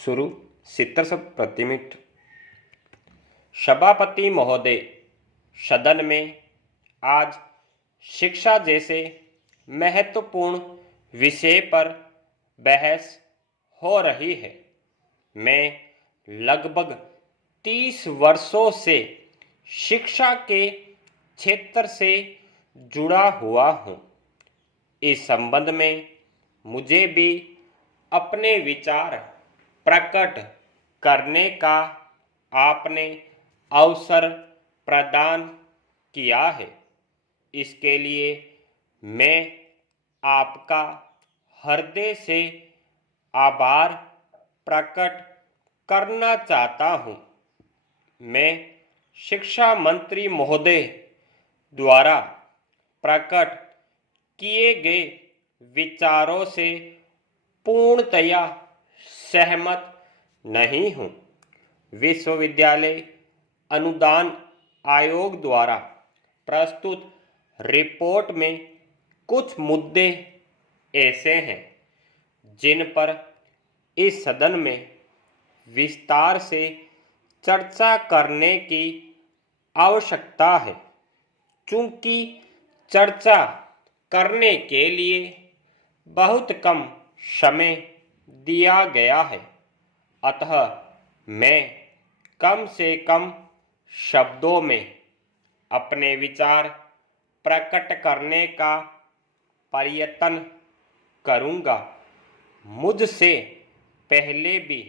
शुरू 70 प्रति मिनट। सभापति महोदय, सदन में आज शिक्षा जैसे महत्वपूर्ण विषय पर बहस हो रही है। मैं लगभग 30 वर्षों से शिक्षा के क्षेत्र से जुड़ा हुआ हूँ। इस संबंध में मुझे भी अपने विचार प्रकट करने का आपने अवसर प्रदान किया है। इसके लिए मैं आपका हृदय से आभार प्रकट करना चाहता हूँ। मैं शिक्षा मंत्री महोदय द्वारा प्रकट किए गए विचारों से पूर्णतया सहमत नहीं हूँ। विश्वविद्यालय अनुदान आयोग द्वारा प्रस्तुत रिपोर्ट में कुछ मुद्दे ऐसे हैं जिन पर इस सदन में विस्तार से चर्चा करने की आवश्यकता है। चूंकि चर्चा करने के लिए बहुत कम समय दिया गया है, अतः मैं कम से कम शब्दों में अपने विचार प्रकट करने का प्रयत्न करूंगा। मुझसे पहले भी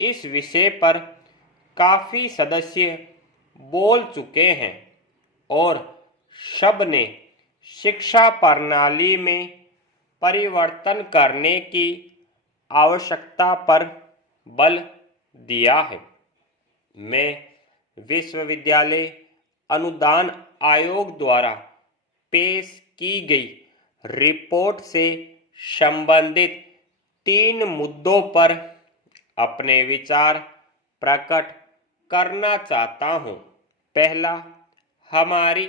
इस विषय पर काफ़ी सदस्य बोल चुके हैं और सबने शिक्षा प्रणाली में परिवर्तन करने की आवश्यकता पर बल दिया है। मैं विश्वविद्यालय अनुदान आयोग द्वारा पेश की गई रिपोर्ट से संबंधित 3 मुद्दों पर अपने विचार प्रकट करना चाहता हूँ। पहला, हमारी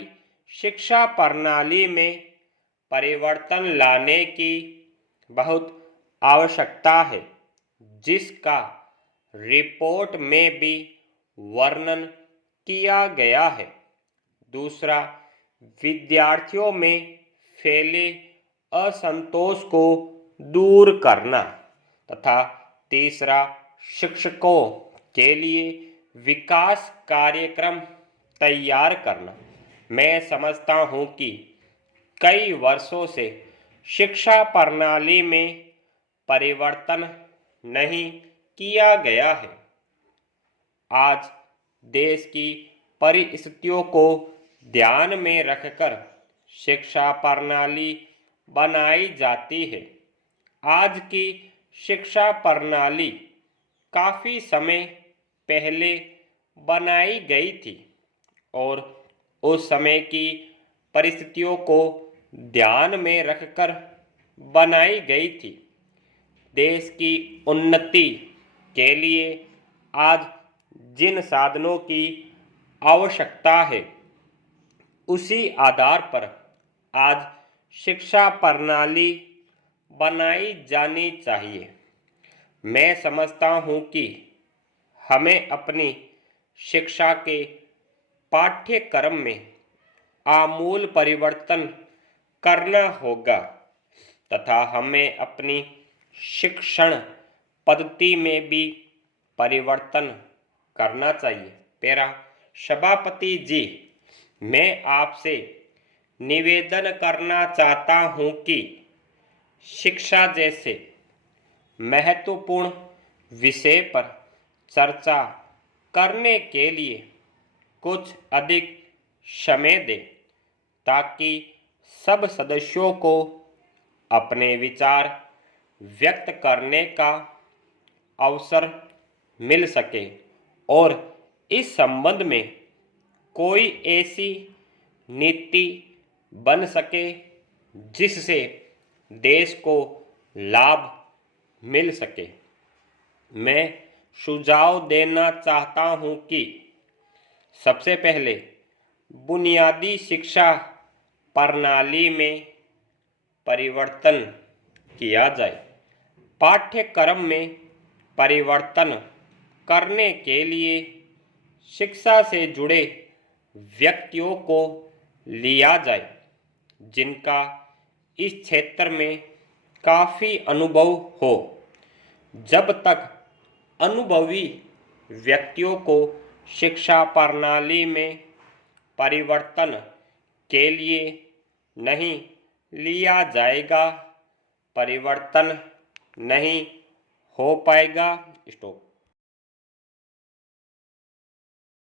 शिक्षा प्रणाली में परिवर्तन लाने की बहुत आवश्यकता है, जिसका रिपोर्ट में भी वर्णन किया गया है। दूसरा, विद्यार्थियों में फैले असंतोष को दूर करना तथा तीसरा, शिक्षकों के लिए विकास कार्यक्रम तैयार करना। मैं समझता हूँ कि कई वर्षों से शिक्षा प्रणाली में परिवर्तन नहीं किया गया है। आज देश की परिस्थितियों को ध्यान में रखकर शिक्षा प्रणाली बनाई जाती है। आज की शिक्षा प्रणाली काफ़ी समय पहले बनाई गई थी और उस समय की परिस्थितियों को ध्यान में रखकर बनाई गई थी। देश की उन्नति के लिए आज जिन साधनों की आवश्यकता है, उसी आधार पर आज शिक्षा प्रणाली बनाई जानी चाहिए। मैं समझता हूँ कि हमें अपनी शिक्षा के पाठ्यक्रम में आमूल परिवर्तन करना होगा तथा हमें अपनी शिक्षण पद्धति में भी परिवर्तन करना चाहिए। मेरा सभापति जी, मैं आपसे निवेदन करना चाहता हूँ कि शिक्षा जैसे महत्वपूर्ण विषय पर चर्चा करने के लिए कुछ अधिक समय दें, ताकि सब सदस्यों को अपने विचार व्यक्त करने का अवसर मिल सके और इस संबंध में कोई ऐसी नीति बन सके जिससे देश को लाभ मिल सके। मैं सुझाव देना चाहता हूँ कि सबसे पहले बुनियादी शिक्षा प्रणाली में परिवर्तन किया जाए। पाठ्यक्रम में परिवर्तन करने के लिए शिक्षा से जुड़े व्यक्तियों को लिया जाए जिनका इस क्षेत्र में काफ़ी अनुभव हो। जब तक अनुभवी व्यक्तियों को शिक्षा प्रणाली में परिवर्तन के लिए नहीं लिया जाएगा, परिवर्तन नहीं हो पाएगा। स्टॉप।